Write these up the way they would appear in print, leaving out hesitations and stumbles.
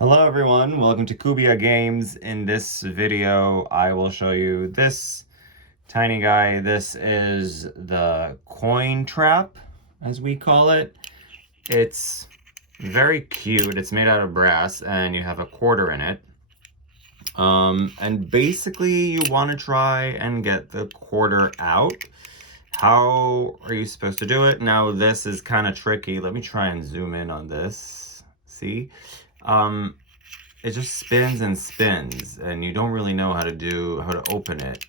Hello everyone, welcome to Kubia Games. In this video, I will show you this tiny guy. This is the coin trap, as we call it. It's very cute. It's made out of brass and you have a quarter in it. And basically you want to try and get the quarter out. How are you supposed to do it? Now this is kind of tricky. Let me try and zoom in on this. See? It just spins and spins and you don't really know how to open it.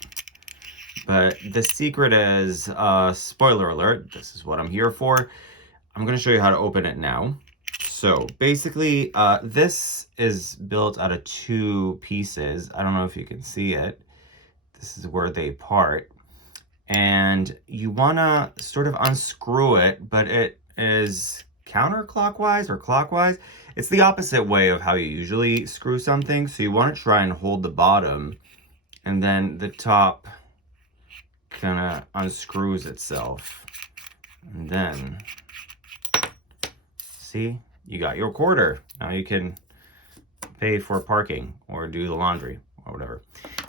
But the secret is, spoiler alert, this is what I'm here for. I'm going to show you how to open it now. So basically, this is built out of two pieces. I don't know if you can see it. This is where they part. And you want to sort of unscrew it, but it is counterclockwise or clockwise. It's the opposite way of how you usually screw something. So you want to try and hold the bottom and then the top kind of unscrews itself. And then, see, you got your quarter. Now you can pay for parking or do the laundry or whatever.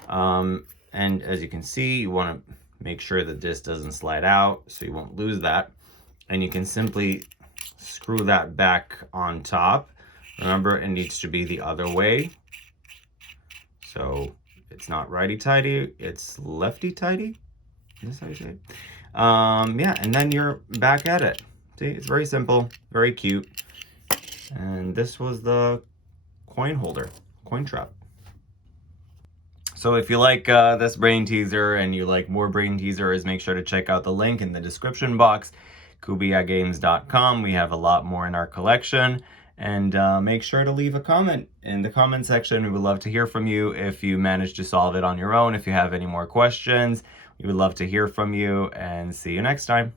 And as you can see, you want to make sure that this doesn't slide out so you won't lose that. And you can simply screw that back on top. Remember, it needs to be the other way. So it's not righty-tighty, it's lefty-tighty. Is this how you say it? Yeah, and then you're back at it. See, it's very simple, very cute. And this was the coin holder, coin trap. So if you like this brain teaser and you like more brain teasers, make sure to check out the link in the description box, kubiagames.com. We have a lot more in our collection. And make sure to leave a comment in the comment section. We would love to hear from you if you managed to solve it on your own. If you have any more questions, we would love to hear from you, and see you next time.